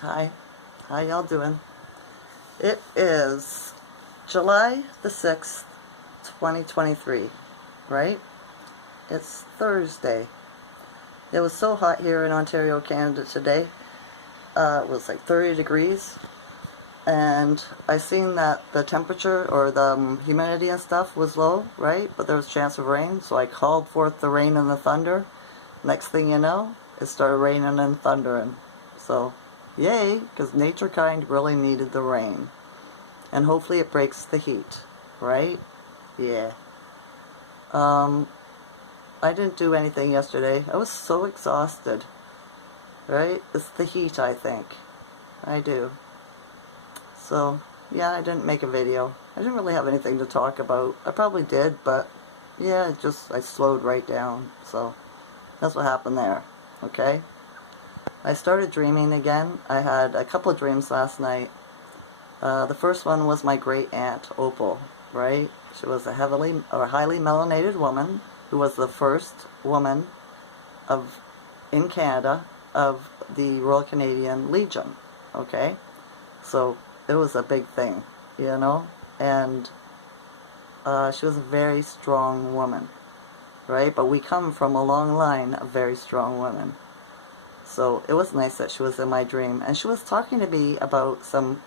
Hi, how y'all doing? It is July the 6th, 2023, right? It's Thursday. It was so hot here in Ontario, Canada today. It was like 30 degrees, and I seen that the temperature or the humidity and stuff was low, right? But there was a chance of rain, so I called forth the rain and the thunder. Next thing you know, it started raining and thundering. So, yay, because nature kind really needed the rain. And hopefully it breaks the heat, right? Yeah. I didn't do anything yesterday. I was so exhausted, right? It's the heat, I think. I do. So, yeah, I didn't make a video. I didn't really have anything to talk about. I probably did, but yeah, I slowed right down. So, that's what happened there, okay? I started dreaming again. I had a couple of dreams last night. The first one was my great aunt Opal, right? She was a highly melanated woman who was the first woman in Canada of the Royal Canadian Legion, okay? So it was a big thing, you know? And she was a very strong woman, right? But we come from a long line of very strong women. So it was nice that she was in my dream. And she was talking to me about some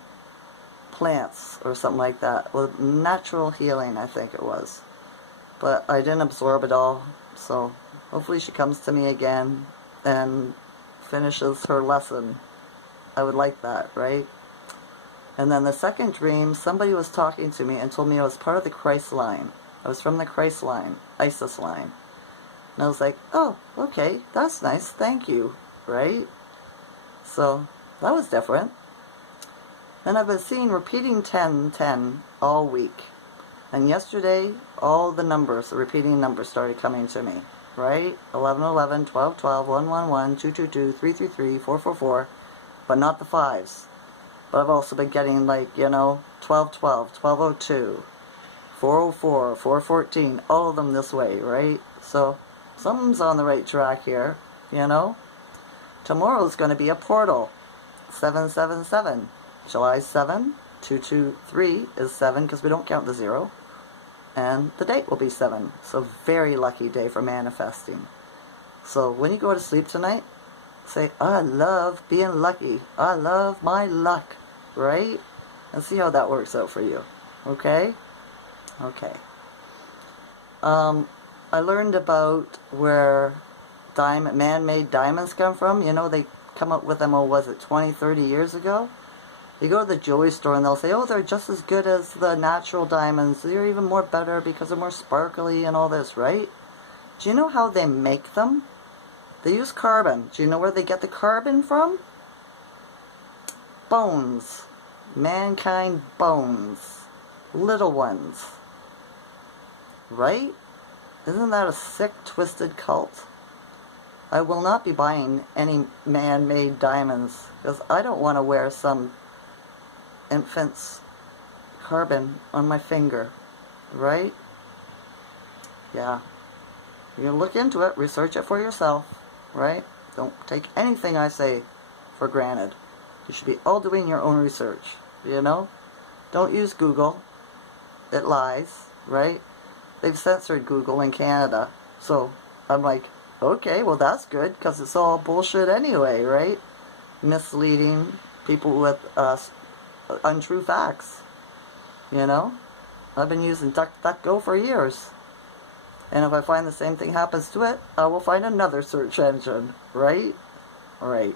plants or something like that. Well, natural healing, I think it was. But I didn't absorb it all. So hopefully she comes to me again and finishes her lesson. I would like that, right? And then the second dream, somebody was talking to me and told me I was part of the Christ line. I was from the Christ line, ISIS line. And I was like, oh, okay, that's nice, thank you, right? So that was different. Then I've been seeing repeating 1010 all week. And yesterday, all the numbers, the repeating numbers started coming to me, right? 1111, 1212, 111, 222, 333, 444, but not the fives. But I've also been getting 1212, 1202, 404, 414, all of them this way, right? So something's on the right track here, you know? Tomorrow's going to be a portal, 777. July 7, 223 is 7 because we don't count the 0. And the date will be 7. So very lucky day for manifesting. So when you go to sleep tonight, say, I love being lucky. I love my luck. Right? And see how that works out for you. Okay? Okay. I learned about where man-made diamonds come from. You know, they come up with them, 20, 30 years ago? You go to the jewelry store and they'll say, oh, they're just as good as the natural diamonds. They're even more better because they're more sparkly and all this, right? Do you know how they make them? They use carbon. Do you know where they get the carbon from? Bones. Mankind bones. Little ones. Right? Isn't that a sick, twisted cult? I will not be buying any man-made diamonds because I don't want to wear some infant's carbon on my finger, right? Yeah. You can look into it, research it for yourself, right? Don't take anything I say for granted. You should be all doing your own research, you know? Don't use Google. It lies, right? They've censored Google in Canada. So I'm like, okay, well that's good because it's all bullshit anyway, right? Misleading people with untrue facts, you know? I've been using DuckDuckGo for years. And if I find the same thing happens to it, I will find another search engine, right? Alright.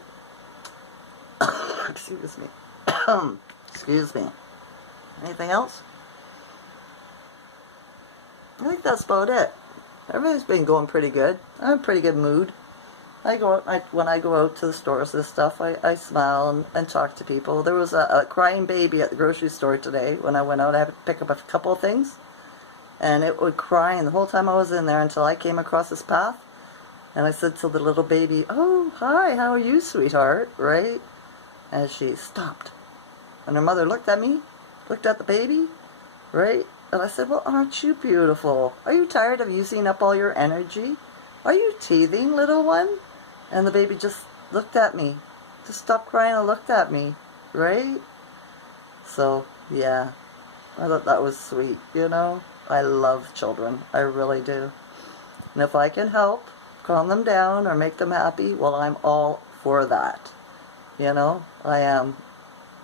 Excuse me. Excuse me. Anything else? I think that's about it. Everything's been going pretty good. I'm in a pretty good mood. When I go out to the stores and stuff, I smile and talk to people. There was a crying baby at the grocery store today. When I went out, I had to pick up a couple of things. And it would cry the whole time I was in there until I came across this path. And I said to the little baby, oh, hi, how are you, sweetheart? Right? And she stopped. And her mother looked at me, looked at the baby, right? And I said, well, aren't you beautiful? Are you tired of using up all your energy? Are you teething, little one? And the baby just looked at me just stopped crying and looked at me, right? So, yeah, I thought that was sweet, you know? I love children, I really do. And if I can help calm them down or make them happy, well, I'm all for that. You know, I am.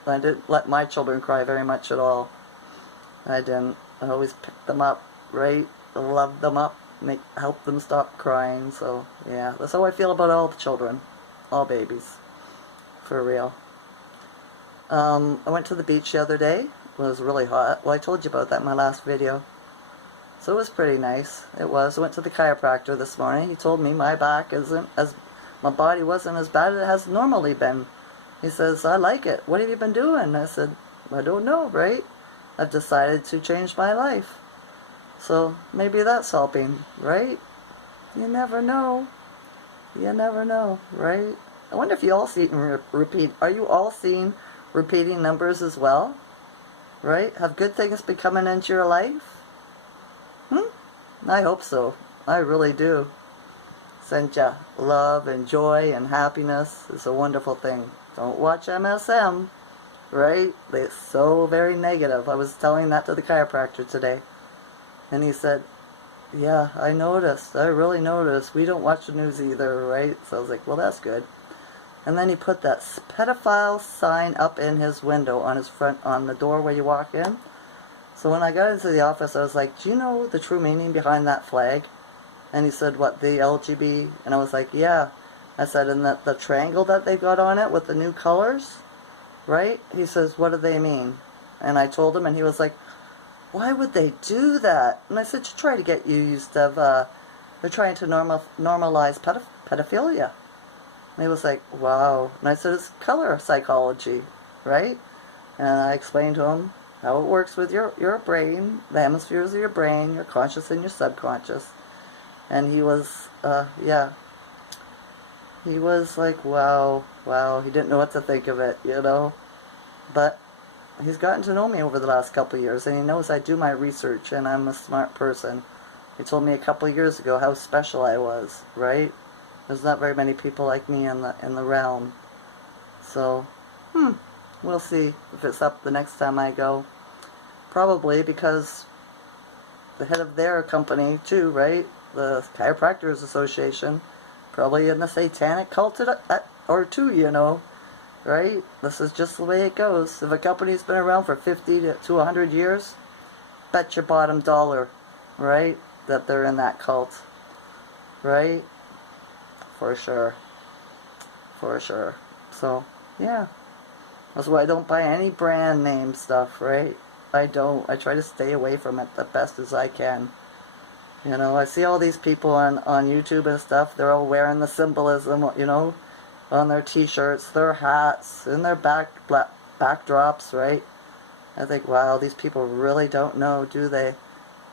I didn't let my children cry very much at all. I didn't. I always picked them up, right? Loved them up, help them stop crying. So, yeah, that's how I feel about all the children. All babies. For real. I went to the beach the other day. It was really hot. Well, I told you about that in my last video. So it was pretty nice. It was. I went to the chiropractor this morning. He told me my back isn't as, my body wasn't as bad as it has normally been. He says, I like it. What have you been doing? I said, I don't know, right? I've decided to change my life. So maybe that's helping, right? You never know. You never know, right? I wonder if you all see repeat. Are you all seeing repeating numbers as well? Right? Have good things been coming into your life? I hope so. I really do. Send ya love and joy and happiness. It's a wonderful thing. Don't watch MSM, right? It's so very negative. I was telling that to the chiropractor today. And he said, yeah, I noticed. I really noticed. We don't watch the news either, right? So I was like, well, that's good. And then he put that pedophile sign up in his window on his front, on the door where you walk in. So when I got into the office, I was like, do you know the true meaning behind that flag? And he said, what, the LGB? And I was like, yeah. I said, and the triangle that they got on it with the new colors, right? He says, what do they mean? And I told him, and he was like, why would they do that? And I said, to try to get you used to, they're trying to normalize pedophilia. And he was like, wow. And I said, it's color psychology, right? And I explained to him how it works with your brain, the hemispheres of your brain, your conscious and your subconscious. And he was, yeah. He was like, wow, wow. He didn't know what to think of it, you know. But he's gotten to know me over the last couple of years, and he knows I do my research, and I'm a smart person. He told me a couple of years ago how special I was, right? There's not very many people like me in the realm. So, we'll see if it's up the next time I go. Probably because the head of their company too, right? The Chiropractors Association, probably in the satanic cult or two, you know, right? This is just the way it goes. If a company's been around for 50 to 100 years, bet your bottom dollar, right, that they're in that cult, right? For sure. For sure. So, yeah. That's why I don't buy any brand name stuff, right? I don't. I try to stay away from it the best as I can. You know, I see all these people on YouTube and stuff. They're all wearing the symbolism, you know, on their t-shirts, their hats, and their backdrops, right? I think, wow, these people really don't know, do they?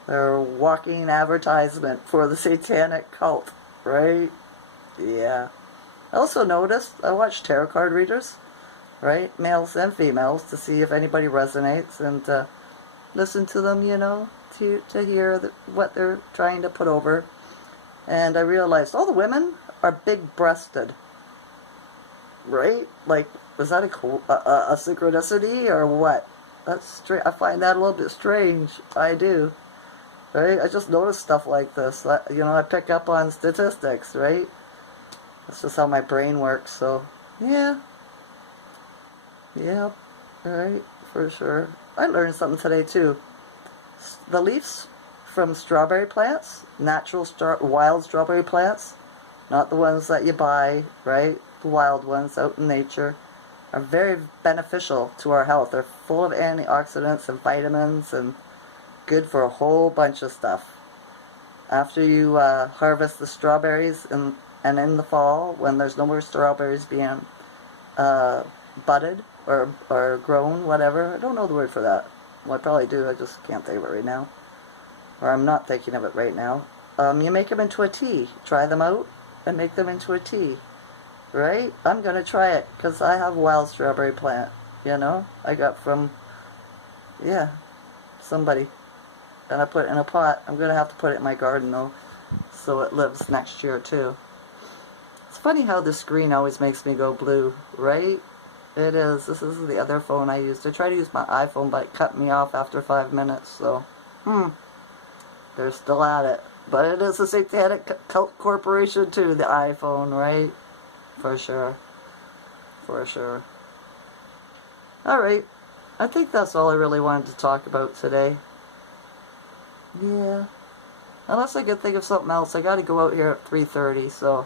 They're a walking advertisement for the satanic cult, right? Yeah. I also noticed, I watch tarot card readers, right? Males and females, to see if anybody resonates, and listen to them, you know, to hear what they're trying to put over. And I realized all the women are big-breasted, right? Like, is that a synchronicity or what? That's strange. I find that a little bit strange. I do. Right? I just noticed stuff like this. You know, I pick up on statistics, right? That's just how my brain works, so, yeah. Yeah, right, for sure. I learned something today, too. The leaves from strawberry plants, natural wild strawberry plants, not the ones that you buy, right? The wild ones out in nature, are very beneficial to our health. They're full of antioxidants and vitamins and good for a whole bunch of stuff. After you harvest the strawberries and in the fall, when there's no more strawberries being budded or grown, whatever. I don't know the word for that. Well, I probably do. I just can't think of it right now. Or I'm not thinking of it right now. You make them into a tea. Try them out and make them into a tea. Right? I'm going to try it because I have a wild strawberry plant. You know? I got from, yeah, somebody. And I put it in a pot. I'm going to have to put it in my garden, though, so it lives next year, too. It's funny how the screen always makes me go blue, right? It is. This is the other phone I used. I tried to use my iPhone, but it cut me off after 5 minutes, so, they're still at it. But it is a satanic cult corporation too, the iPhone, right? For sure. For sure. Alright. I think that's all I really wanted to talk about today. Yeah. Unless I could think of something else. I gotta go out here at 3:30, so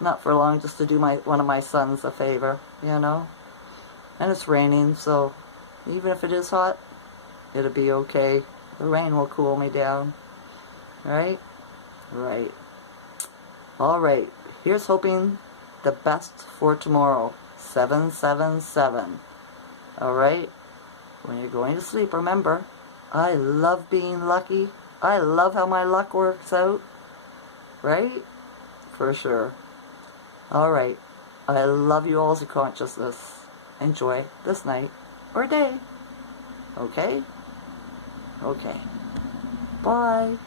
not for long, just to do one of my sons a favor, you know? And it's raining, so even if it is hot, it'll be okay. The rain will cool me down. Right? Right. Alright. Here's hoping the best for tomorrow. 777. Alright? When you're going to sleep, remember, I love being lucky. I love how my luck works out. Right? For sure. Alright. I love you all as a consciousness. Enjoy this night or day. Okay? Okay. Bye.